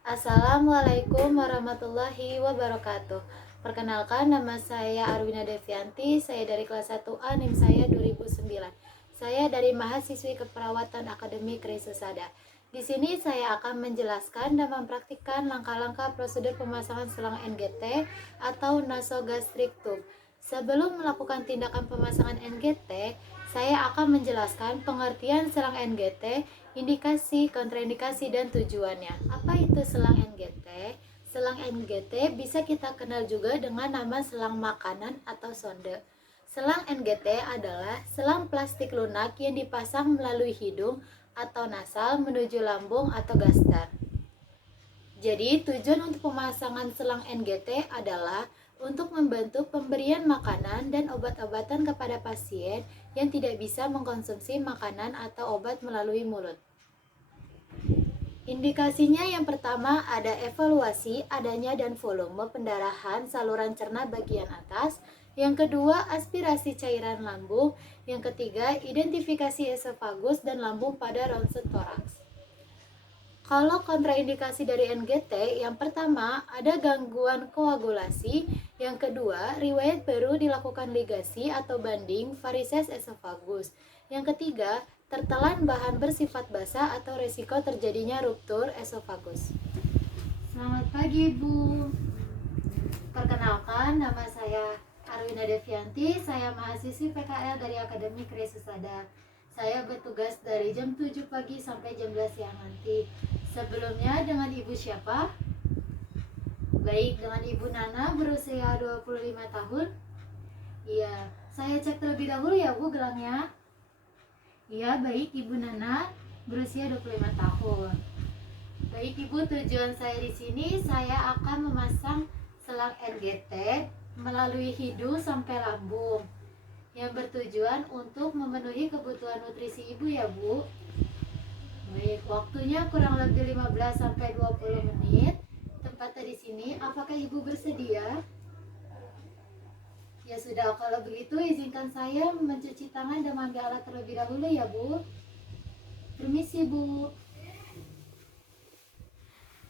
Assalamualaikum warahmatullahi wabarakatuh. Perkenalkan, nama saya Arwina Devianti. Saya dari kelas 1A, NIM saya 2009. Saya dari mahasiswi keperawatan Akademik Resusada. Di sini saya akan menjelaskan dan mempraktikkan langkah-langkah prosedur pemasangan selang NGT atau nasogastric tube. Sebelum melakukan tindakan pemasangan NGT, saya akan menjelaskan pengertian selang NGT, indikasi, kontraindikasi, dan tujuannya. Apa itu selang NGT? Selang NGT bisa kita kenal juga dengan nama selang makanan atau sonde. Selang NGT adalah selang plastik lunak yang dipasang melalui hidung atau nasal menuju lambung atau gastar. Jadi tujuan untuk pemasangan selang NGT adalah untuk membantu pemberian makanan dan obat-obatan kepada pasien yang tidak bisa mengkonsumsi makanan atau obat melalui mulut. Indikasinya yang pertama ada evaluasi adanya dan volume pendarahan saluran cerna bagian atas. Yang kedua aspirasi cairan lambung. Yang ketiga identifikasi esofagus dan lambung pada ronsen toraks. Kalau kontraindikasi dari NGT, yang pertama ada gangguan koagulasi, yang kedua riwayat baru dilakukan ligasi atau banding varises esofagus, yang ketiga tertelan bahan bersifat basah atau resiko terjadinya ruptur esofagus. Selamat pagi Bu. Perkenalkan, nama saya Arwina Devianti, saya mahasiswi PKL dari Akademik Resusada. Saya bertugas dari jam 7 pagi sampai jam 11 siang nanti. Sebelumnya dengan Ibu siapa? Baik, dengan Ibu Nana berusia 25 tahun. Iya, saya cek terlebih dahulu ya Bu gelangnya. Iya, baik Ibu Nana berusia 25 tahun. Baik Ibu, tujuan saya di sini saya akan memasang selang NGT melalui hidung sampai lambung yang bertujuan untuk memenuhi kebutuhan nutrisi Ibu ya Bu. Baik, waktunya kurang lebih 15 sampai 20 menit. Tempatnya di sini. Apakah Ibu bersedia? Ya sudah, kalau begitu izinkan saya mencuci tangan dan mengambil alat terlebih dahulu ya Bu. Permisi Bu.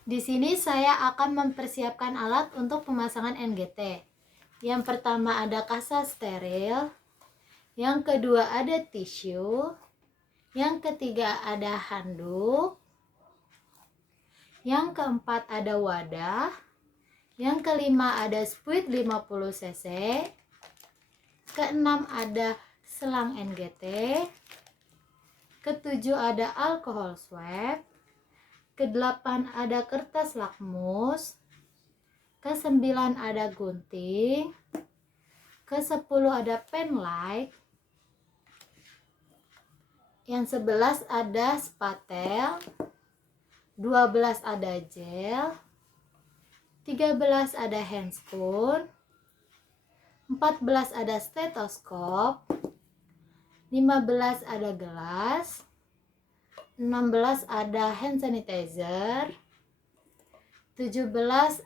Di sini saya akan mempersiapkan alat untuk pemasangan NGT. Yang pertama ada kasa steril, yang kedua ada tisu, yang ketiga ada handuk, yang keempat ada wadah, yang kelima ada spuit 50 cc, keenam ada selang NGT, ketujuh ada alkohol swab, kedelapan ada kertas lakmus, kesembilan ada gunting, kesepuluh ada pen light, yang 11 ada spatel, 12 ada gel, 13 ada handspoon, 14 ada stetoskop, 15 ada gelas, 16 ada hand sanitizer, 17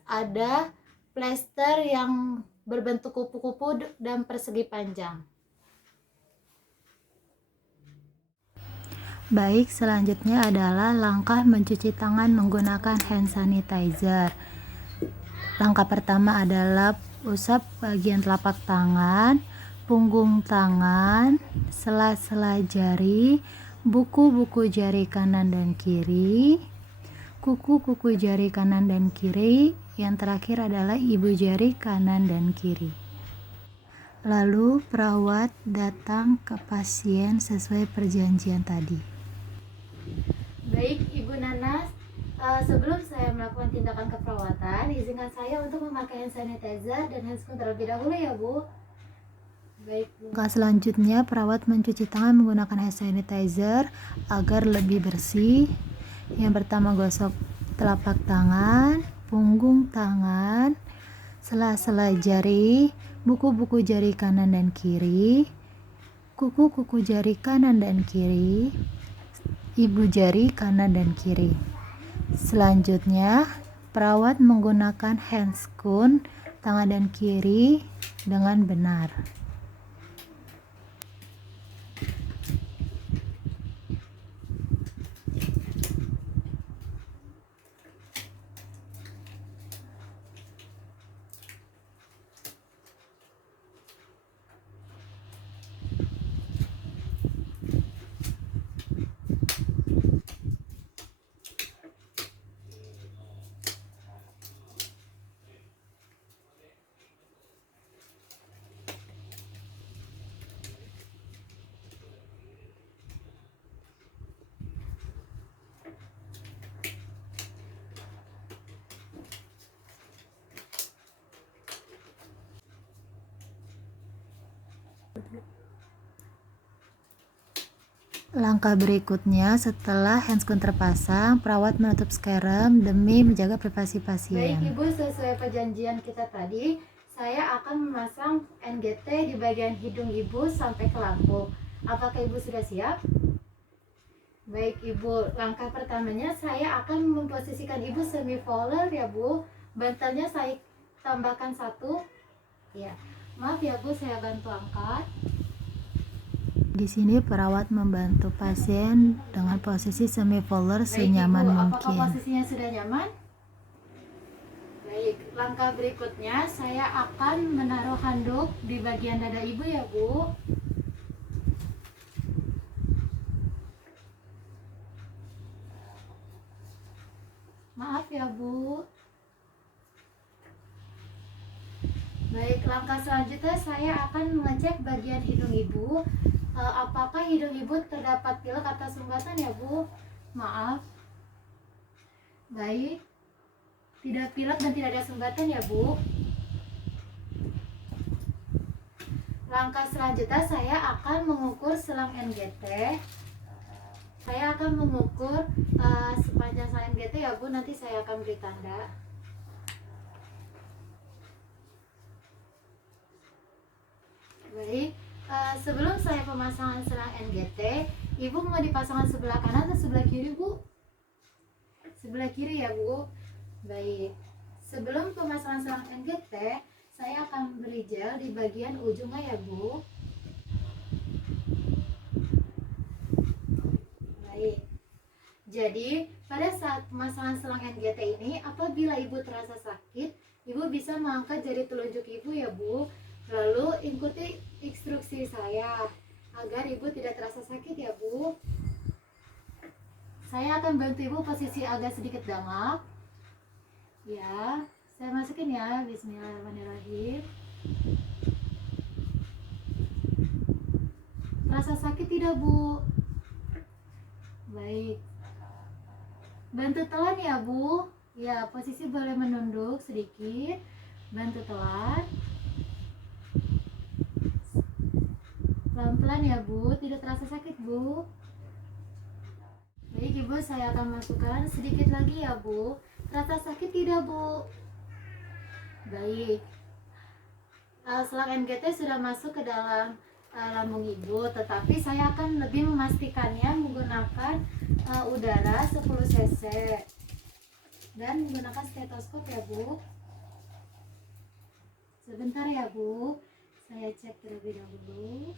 ada plester yang berbentuk kupu-kupu dan persegi panjang. Baik, selanjutnya adalah langkah mencuci tangan menggunakan hand sanitizer. Langkah pertama adalah usap bagian telapak tangan, punggung tangan, sela-sela jari, buku-buku jari kanan dan kiri, kuku-kuku jari kanan dan kiri, yang terakhir adalah ibu jari kanan dan kiri. Lalu perawat datang ke pasien sesuai perjanjian tadi. Baik Ibu Nana, sebelum saya melakukan tindakan keperawatan, izinkan saya untuk memakai hand sanitizer dan handscoon terlebih dahulu ya Bu. Baik Bu. Langkah selanjutnya perawat mencuci tangan menggunakan hand sanitizer agar lebih bersih. Yang pertama gosok telapak tangan, punggung tangan, sela-sela jari, buku-buku jari kanan dan kiri, kuku-kuku jari kanan dan kiri, ibu jari kanan dan kiri. Selanjutnya, perawat menggunakan handscoon tangan dan kiri dengan benar. Langkah berikutnya, setelah handscoon terpasang, perawat menutup scarum demi menjaga privasi pasien. Baik Ibu, sesuai perjanjian kita tadi, saya akan memasang NGT di bagian hidung Ibu sampai ke lambung. Apakah Ibu sudah siap? Baik Ibu, langkah pertamanya saya akan memposisikan Ibu semipolar ya Bu. Bantalnya saya tambahkan 1. Ya, maaf ya Bu, saya bantu angkat. Di sini perawat membantu pasien dengan posisi semipolar senyaman mungkin. Apakah posisinya sudah nyaman? Baik, langkah berikutnya saya akan menaruh handuk di bagian dada Ibu ya Bu. Maaf ya Bu. Baik, langkah selanjutnya saya akan mengecek bagian hidung Ibu. Apakah hidung Ibu terdapat pilek atau sumbatan ya Bu? Maaf. Baik, tidak pilek dan tidak ada sumbatan ya Bu. Langkah selanjutnya saya akan mengukur selang NGT. Saya akan mengukur sepanjang selang NGT ya Bu, nanti saya akan beri tanda. Baik, sebelum saya pemasangan selang NGT, Ibu mau dipasangkan sebelah kanan atau sebelah kiri Bu? Sebelah kiri ya Bu. Baik, sebelum pemasangan selang NGT, saya akan beri gel di bagian ujungnya ya Bu. Baik, jadi pada saat pemasangan selang NGT ini, apabila Ibu terasa sakit, Ibu bisa mengangkat jari telunjuk Ibu ya Bu. Lalu ikuti instruksi saya agar Ibu tidak terasa sakit ya Bu. Saya akan bantu Ibu posisi agak sedikit dangak. Ya, saya masukin ya. Bismillahirrahmanirrahim. Terasa sakit tidak Bu? Baik. Bantu telan ya Bu. Ya, posisi boleh menunduk sedikit. Bantu telan. Pelan-pelan ya Bu, tidak terasa sakit Bu. Baik Ibu, saya akan masukkan sedikit lagi ya Bu. Terasa sakit tidak Bu? Baik. Selang NGT sudah masuk ke dalam lambung Ibu, tetapi saya akan lebih memastikannya menggunakan udara 10 cc dan menggunakan stetoskop ya Bu. Sebentar ya Bu, saya cek terlebih dahulu.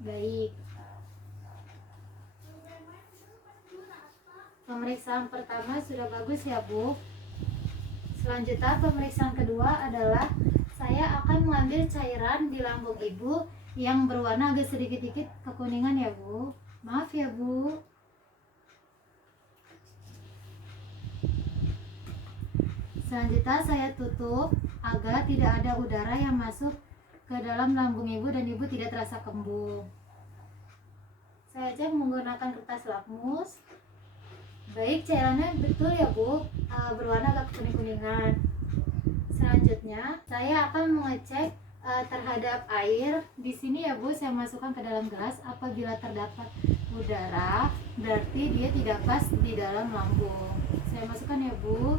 Baik. Pemeriksaan pertama sudah bagus ya Bu. Selanjutnya pemeriksaan kedua adalah saya akan mengambil cairan di lambung Ibu yang berwarna agak sedikit-sedikit kekuningan ya Bu. Maaf ya Bu. Selanjutnya saya tutup agar tidak ada udara yang masuk ke dalam lambung Ibu dan Ibu tidak terasa kembung. Saya cek menggunakan kertas lakmus. Baik, cairannya betul ya Bu, berwarna agak kuning-kuningan. Selanjutnya saya akan mengecek terhadap air. Di sini ya Bu, saya masukkan ke dalam gelas. Apabila terdapat udara, berarti dia tidak pas di dalam lambung. Saya masukkan ya Bu.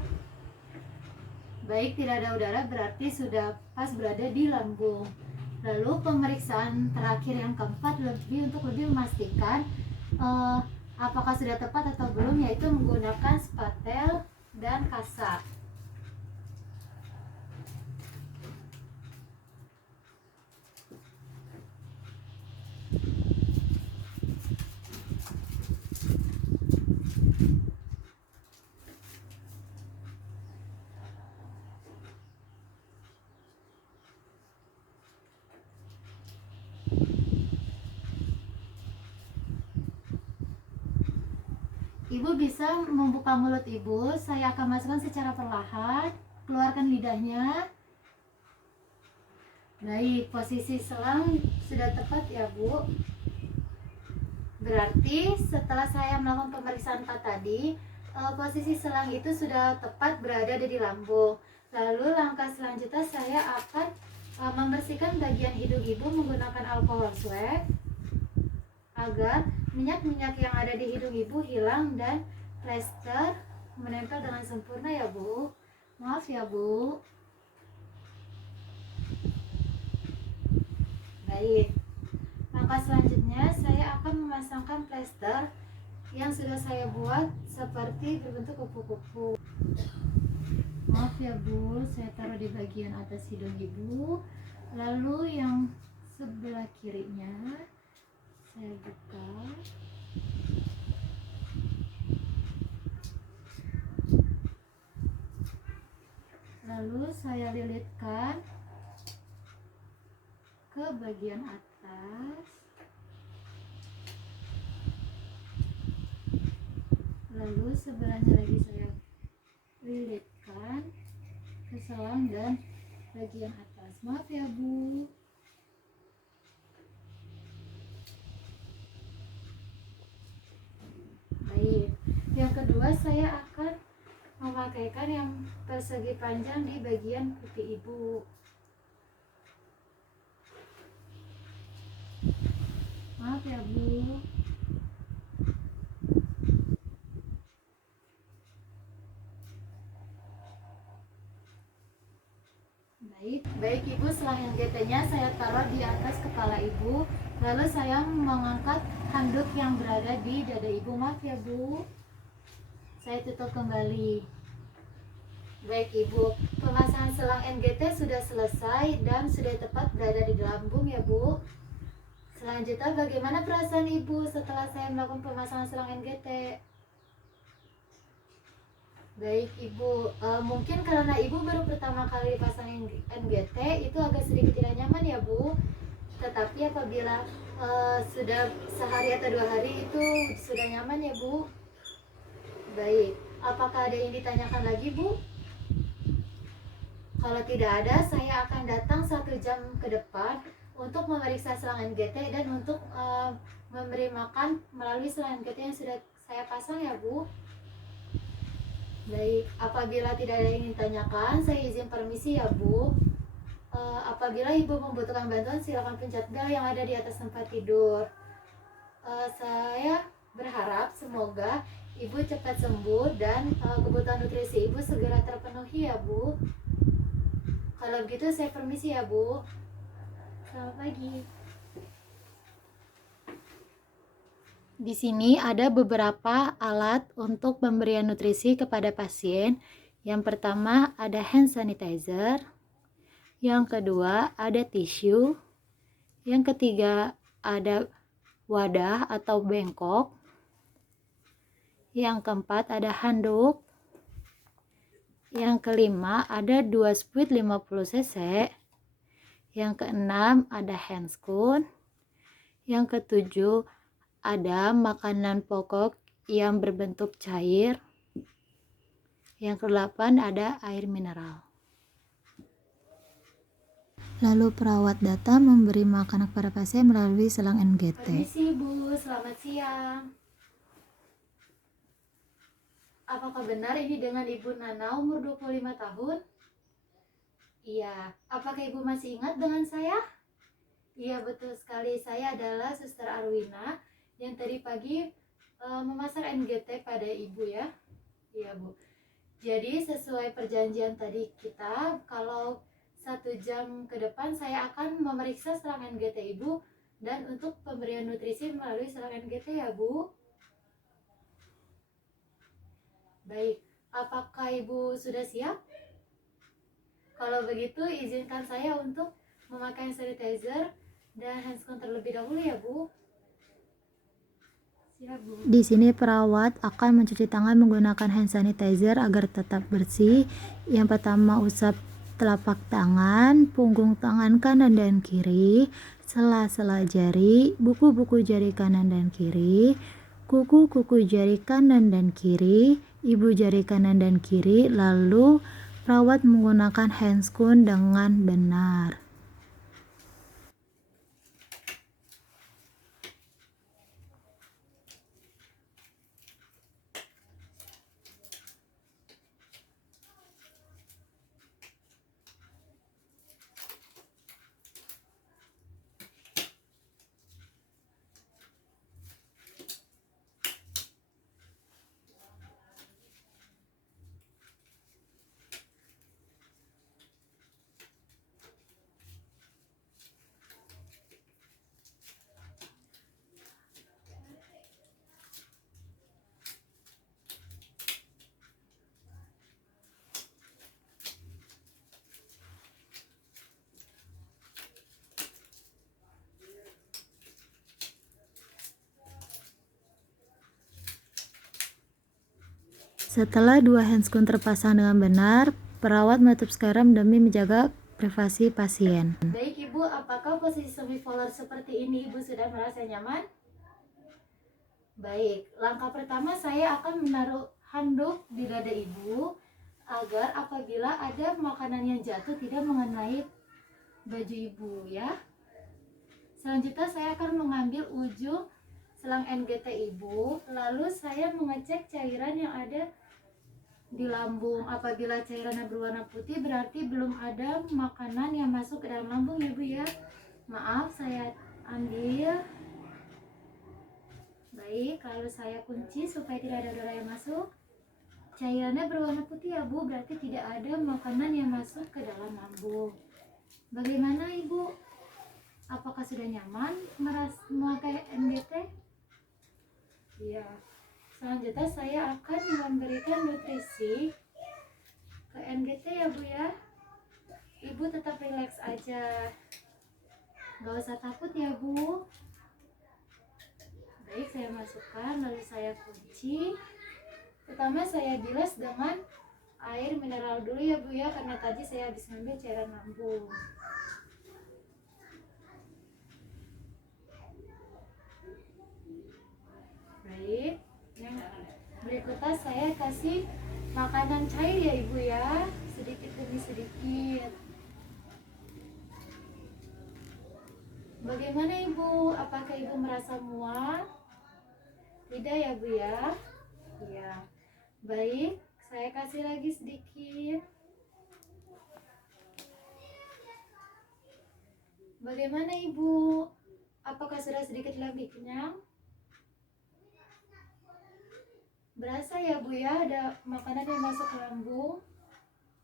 Baik, tidak ada udara berarti sudah pas berada di lambung. Lalu pemeriksaan terakhir yang keempat untuk lebih memastikan apakah sudah tepat atau belum, yaitu menggunakan spatel dan kasa. Ibu bisa membuka mulut Ibu. Saya akan masukkan secara perlahan. Keluarkan lidahnya. Baik, posisi selang sudah tepat ya Bu. Berarti setelah saya melakukan pemeriksaan 4 tadi, posisi selang itu sudah tepat berada di lambung. Lalu langkah selanjutnya saya akan membersihkan bagian hidung ibu menggunakan alkohol swab agar minyak-minyak yang ada di hidung ibu hilang dan plester menempel dengan sempurna ya Bu. Maaf ya Bu. Baik. Langkah selanjutnya saya akan memasangkan plester yang sudah saya buat seperti berbentuk kupu-kupu. Maaf ya Bu, saya taruh di bagian atas hidung ibu. Lalu yang sebelah kirinya saya buka. Lalu saya lilitkan ke bagian atas. Lalu sebelahnya lagi saya lilitkan ke selang dan bagian atas. Maaf ya Bu. Baik. Yang kedua saya akan memakaikan yang persegi panjang di bagian pipi ibu. Maaf ya Bu. Baik Ibu, selang NGT-nya saya taruh di atas kepala Ibu. Lalu saya mengangkat handuk yang berada di dada Ibu. Maaf ya Bu. Saya tutup kembali. Baik Ibu, pemasangan selang NGT sudah selesai dan sudah tepat berada di lambung ya Bu. Selanjutnya bagaimana perasaan Ibu setelah saya melakukan pemasangan selang NGT? Baik Ibu, mungkin karena Ibu baru pertama kali pasang NGT itu agak sedikit tidak nyaman ya Bu. Tetapi apabila sudah sehari atau 2 hari itu sudah nyaman ya Bu. Baik, apakah ada yang ditanyakan lagi Bu? Kalau tidak ada, saya akan datang 1 jam ke depan untuk memeriksa selang NGT dan untuk memberi makan melalui selang NGT yang sudah saya pasang ya Bu. Baik, apabila tidak ada yang ditanyakan, saya izin permisi ya Bu. Apabila Ibu membutuhkan bantuan, silakan pencet bel yang ada di atas tempat tidur. Saya berharap semoga Ibu cepat sembuh dan kebutuhan nutrisi Ibu segera terpenuhi ya Bu. Kalau begitu saya permisi ya Bu. Selamat pagi. Di sini ada beberapa alat untuk pemberian nutrisi kepada pasien. Yang pertama ada hand sanitizer. Yang kedua ada tisu. Yang ketiga ada wadah atau bengkok. Yang keempat ada handuk. Yang kelima ada 2 spuit 50 cc. Yang keenam ada hand spoon. Yang ketujuh ada makanan pokok yang berbentuk cair. Yang ke-8 ada air mineral. Lalu perawat datang memberi makanan kepada pasien melalui selang NGT. Permisi Bu, selamat siang. Apakah benar ini dengan Ibu Nana umur 25 tahun? Iya, apakah Ibu masih ingat dengan saya? Iya betul sekali, saya adalah Suster Arwina yang tadi pagi memasang NGT pada Ibu ya. Iya Bu. Jadi sesuai perjanjian tadi kita, kalau 1 jam ke depan saya akan memeriksa selang NGT Ibu dan untuk pemberian nutrisi melalui selang NGT ya Bu. Baik, apakah Ibu sudah siap? Kalau begitu izinkan saya untuk memakai sanitizer dan handscoon terlebih dahulu ya Bu. Di sini perawat akan mencuci tangan menggunakan hand sanitizer agar tetap bersih. Yang pertama usap telapak tangan, punggung tangan kanan dan kiri, sela-sela jari, buku-buku jari kanan dan kiri, kuku-kuku jari kanan dan kiri, ibu jari kanan dan kiri. Lalu perawat menggunakan handscoon dengan benar. Setelah 2 handskun terpasang dengan benar, perawat menutup sekarang demi menjaga privasi pasien. Baik Ibu, apakah posisi semivolar seperti ini Ibu sudah merasa nyaman? Baik, langkah pertama saya akan menaruh handuk di dada Ibu agar apabila ada makanan yang jatuh tidak mengenai baju Ibu ya. Selanjutnya saya akan mengambil ujung selang NGT Ibu, lalu saya mengecek cairan yang ada di lambung. Apabila cairannya berwarna putih berarti belum ada makanan yang masuk ke dalam lambung ya Bu ya. Maaf, saya ambil. Baik, lalu saya kunci supaya tidak ada udara yang masuk. Cairannya berwarna putih ya Bu, berarti tidak ada makanan yang masuk ke dalam lambung. Bagaimana Ibu? Apakah sudah nyaman memakai NGT? Iya. Selanjutnya saya akan memberikan nutrisi ke NGT ya Bu ya. Ibu tetap rileks aja, gak usah takut ya Bu. Baik, saya masukkan lalu saya kunci. Pertama saya bilas dengan air mineral dulu ya Bu ya, karena tadi saya habis ngambil cairan lambung. Baik, yang berikutnya saya kasih makanan cair ya Ibu ya, sedikit demi sedikit. Bagaimana Ibu? Apakah Ibu merasa mual? Tidak ya Bu ya? Iya. Baik, saya kasih lagi sedikit. Bagaimana Ibu? Apakah sudah sedikit lebih kenyang? Berasa ya Bu ya ada makanan yang masuk ke lambung.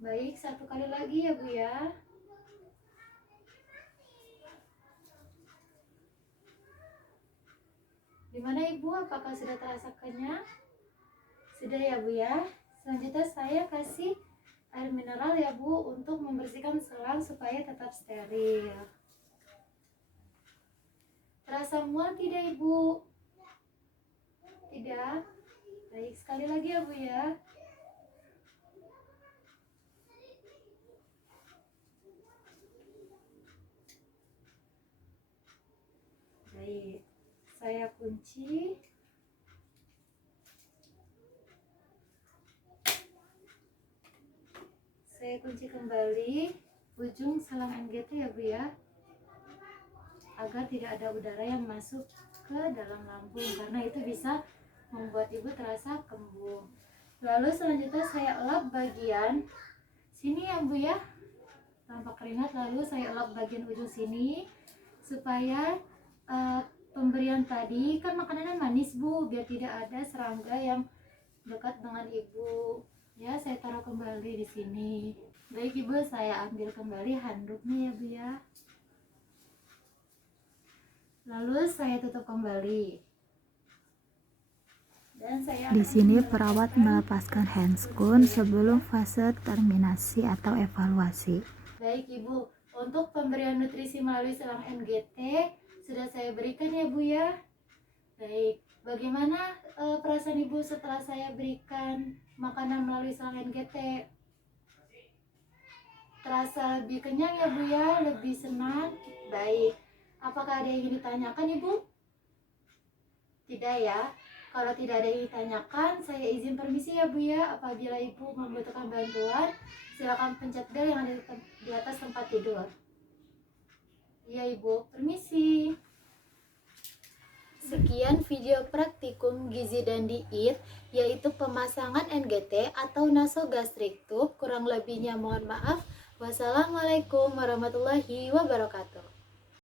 Baik, satu kali lagi ya Bu ya. Gimana Ibu? Apakah sudah terasa kenyang? Sudah ya Bu ya. Selanjutnya saya kasih air mineral ya Bu untuk membersihkan selang supaya tetap steril. Terasa mual tidak Ibu? Tidak? Baik, sekali lagi ya Bu ya. Baik, saya kunci. Saya kunci kembali ujung selang NGT ya Bu ya, agar tidak ada udara yang masuk ke dalam lambung, karena itu bisa membuat Ibu terasa kembung. Lalu selanjutnya saya elap bagian sini ya Bu ya, tampak keringat. Lalu saya elap bagian ujung sini supaya pemberian tadi kan makanannya manis Bu, biar tidak ada serangga yang dekat dengan Ibu. Ya, saya taruh kembali di sini. Baik Ibu, saya ambil kembali handuknya ya Bu ya. Lalu saya tutup kembali. Dan saya Di sini perawat melepaskan handskun sebelum fase terminasi atau evaluasi. Baik Ibu, untuk pemberian nutrisi melalui selang NGT sudah saya berikan ya Bu ya. Baik, bagaimana perasaan Ibu setelah saya berikan makanan melalui selang NGT? Terasa lebih kenyang ya Bu ya, lebih senang? Baik, apakah ada yang ingin ditanyakan Ibu? Tidak ya. Kalau tidak ada yang ditanyakan, saya izin permisi ya Bu ya. Apabila Ibu membutuhkan bantuan, silakan pencet bel yang ada di atas tempat tidur. Iya Ibu, permisi. Sekian video praktikum gizi dan diet, yaitu pemasangan NGT atau nasogastric tube. Kurang lebihnya mohon maaf. Wassalamualaikum warahmatullahi wabarakatuh.